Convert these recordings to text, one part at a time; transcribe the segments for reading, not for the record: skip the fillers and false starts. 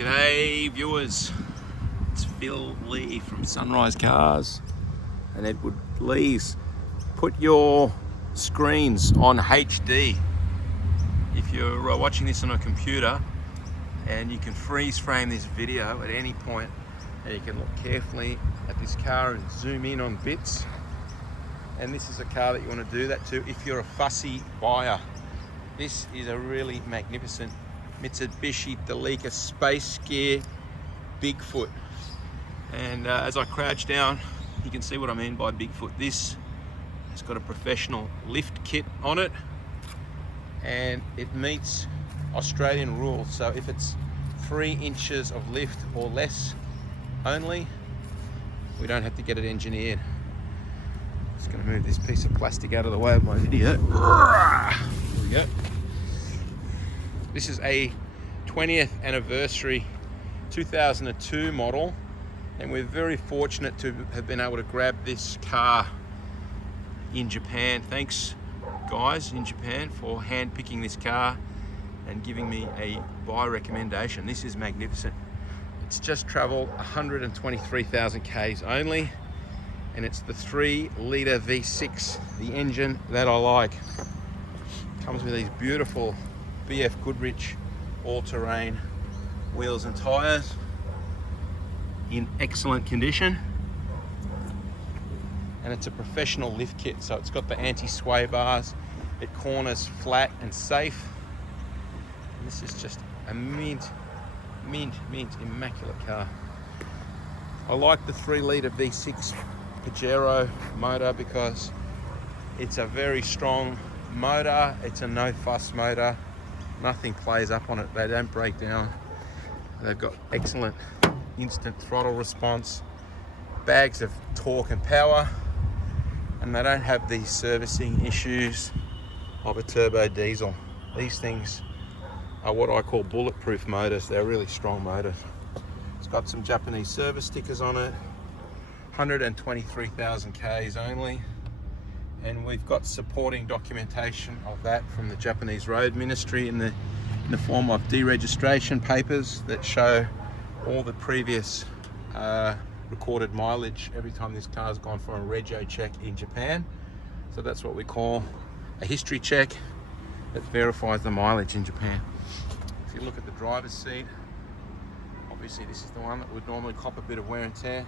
G'day viewers, it's Phil Lee from SunRIseCars and Edward Lee's. Put your screens on HD. If you're watching this on a computer, and you can freeze frame this video at any point, and you can look carefully at this car and zoom in on bits. And this is a car that you want to do that to if you're a fussy buyer. This is a really magnificent BigFoot Delica Spacegear BigFoot. And as I crouch down, you can see what I mean by BigFoot. This has got a professional lift kit on it, and it meets Australian rules. So if it's 3 inches of lift or less only, we don't have to get it engineered. Just going to move this piece of plastic out of the way of my video. There we go. This is a 20th anniversary 2002 model, and we're very fortunate to have been able to grab this car in Japan. Thanks guys in Japan for hand picking this car and giving me a buy recommendation. This is magnificent. It's just traveled 123,000 Ks only, and it's the 3-litre V6, the engine that I like. Comes with these beautiful BF Goodrich all-terrain wheels and tyres in excellent condition, and it's a professional lift kit, so it's got the anti-sway bars, it corners flat and safe. And this is just a mint immaculate car. I like the 3-litre V6 Pajero motor because it's a very strong motor. It's a no fuss motor. Nothing plays up on it. They don't break down. They've got excellent instant throttle response, bags of torque and power, and they don't have the servicing issues of a turbo diesel. These things are what I call bulletproof motors. They're really strong motors. It's got some Japanese service stickers on it. 123,000 Ks only. And we've got supporting documentation of that from the Japanese Road Ministry in the form of deregistration papers that show all the previous recorded mileage every time this car's gone for a rego check in Japan. So that's what we call a history check that verifies the mileage in Japan. If you look at the driver's seat, obviously this is the one that would normally cop a bit of wear and tear.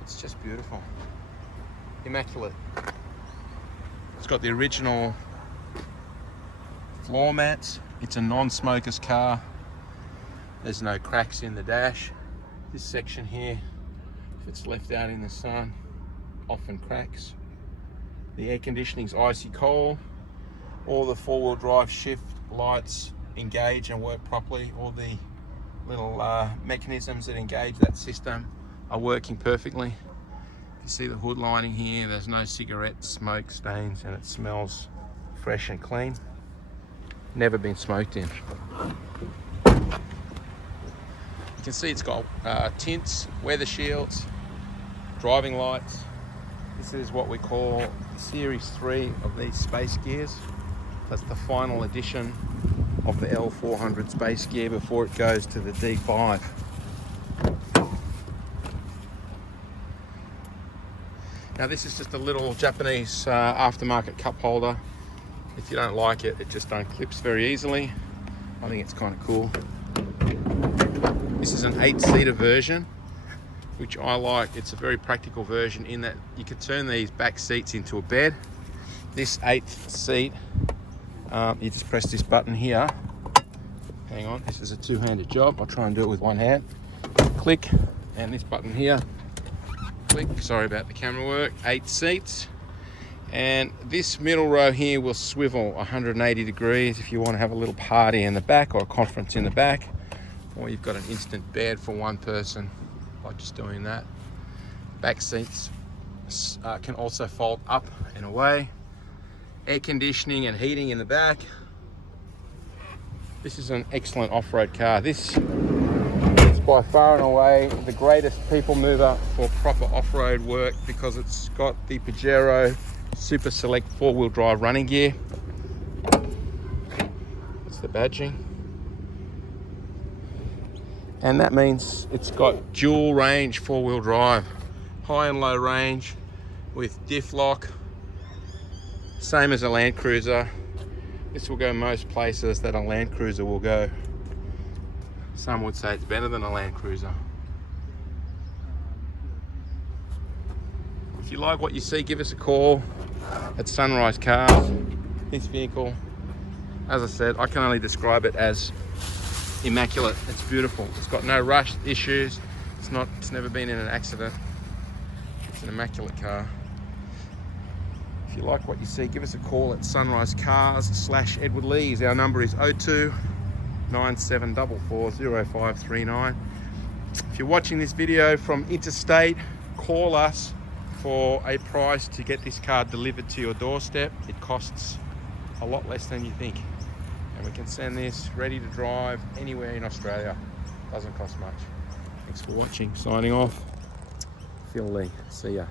It's just beautiful, immaculate. It's got the original floor mats. It's a non-smoker's car. There's no cracks in the dash. This section here, if it's left out in the sun, often cracks. The air conditioning's icy cold. All the 4-wheel drive shift lights engage and work properly. All the little mechanisms that engage that system are working perfectly. You see the hood lining here, there's no cigarette smoke stains, and it smells fresh and clean. Never been smoked in. You can see it's got tints, weather shields, driving lights. This is what we call Series 3 of these space gears. That's the final edition of the L400 space gear before it goes to the D5. Now this is just a little Japanese aftermarket cup holder. If you don't like it, it just unclips very easily. I think it's kind of cool. This is an 8-seater version, which I like. It's a very practical version in that you can turn these back seats into a bed. This 8th seat, you just press this button here. Hang on, this is a two-handed job. I'll try and do it with one hand. Click, and this button here. Click, sorry about the camera work. 8 seats. And this middle row here will swivel 180 degrees if you want to have a little party in the back or a conference in the back. Or you've got an instant bed for one person by just doing that. Back seats can also fold up and away. Air conditioning and heating in the back. This is an excellent off-road car. This is by far and away the greatest people mover for proper off-road work because it's got the Pajero Super Select 4-wheel drive running gear. That's the badging. And that means it's got dual range 4-wheel drive, high and low range with diff lock, same as a Land Cruiser. This will go most places that a Land Cruiser will go. Some would say it's better than a Land Cruiser. If you like what you see, give us a call at SunRIseCars. This vehicle, as I said, I can only describe it as immaculate. It's beautiful. It's got no rust issues. It's never been in an accident. It's an immaculate car. If you like what you see, give us a call at SunRIseCars/Edward Lees. Our number is 02 9744 0539. If you're watching this video from interstate, call us for a price to get this car delivered to your doorstep. It costs a lot less than you think. And we can send this ready to drive anywhere in Australia. Doesn't cost much. Thanks for watching. Signing off. Phil Lee. See ya.